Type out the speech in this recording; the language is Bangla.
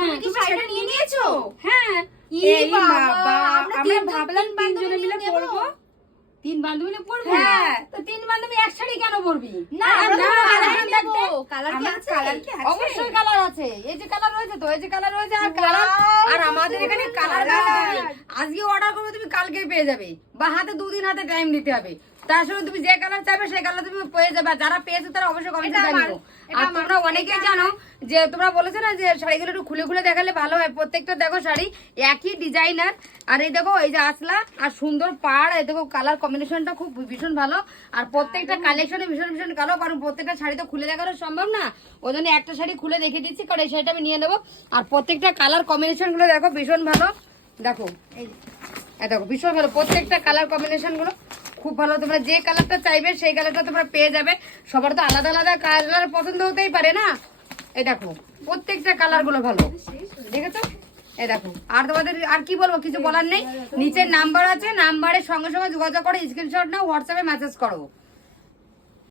তুমি কি শাড়িটা নিয়ে নিয়েছো? হ্যাঁ এই বাবা, আমরা ভাবলাম 3 জনে মিলে পরবো। 3 বান্ধবী মিলে পরবো। হ্যাঁ। তো 3 বান্ধবী এক শাড়ি কেন পরবি? না, আমরা কালার দেখবো। কালার কি আছে? কালার কি আছে? অবশ্যই কালার আছে। এই যে কালার রয়েছে তো, এই যে কালার রয়েছে আর কালার। আর আমাদের এখানে কালার আজকে অর্ডার করবে তুমি কালকে পেয়ে যাবে, বা হাতে 2 দিন হাতে টাইম দিতে হবে। তার সঙ্গে তুমি যে কালার চাইবে সেই কালার তুমি পেয়ে যাবে। যারা পেয়েছে তারা অবশ্যই কমেন্টে জানিও। আর তোমরা অনেকেই জানো যে তোমরা বলেছো না যে শাড়িগুলো একটু খুলে খুলে দেখালে ভালো হয়। প্রত্যেকটা দেখো শাড়ি একই ডিজাইনার। আর এই দেখো এই যে আসলা আর সুন্দর পাড়, এই দেখো কালার কম্বিনেশনটা খুব ভীষণ ভালো। আর প্রত্যেকটা কালেকশনে ভীষণ ভীষণ ভালো, কারণ প্রত্যেকটা শাড়ি তো খুলে দেখানো সম্ভব না। ওই জন্য একটা শাড়ি খুলে দেখে দিচ্ছি, কারণ এই শাড়িটা আমি নিয়ে নেবো। আর প্রত্যেকটা কালার কম্বিনেশন গুলো দেখো ভীষণ ভালো। দেখো এই দেখো ভীষণ ভালো, প্রত্যেকটা কালার কম্বিনেশন গুলো খুব ভালো। তোমরা যে কালারটা চাইবে সেই কালারটা তোমরা পেয়ে যাবে। সবার তো আলাদা আলাদা কালার পছন্দ হতেই পারে না। এই দেখো প্রত্যেকটা কালার গুলো ভালো, দেখেছো? এই দেখো। আর তোমাদের আর কি বলবো, কিছু বলার নেই। নিচের নাম্বার আছে, নাম্বারের সঙ্গে সঙ্গে যোগাযোগ করো, স্ক্রিনশট নাও, হোয়াটসঅ্যাপে মেসেজ করো।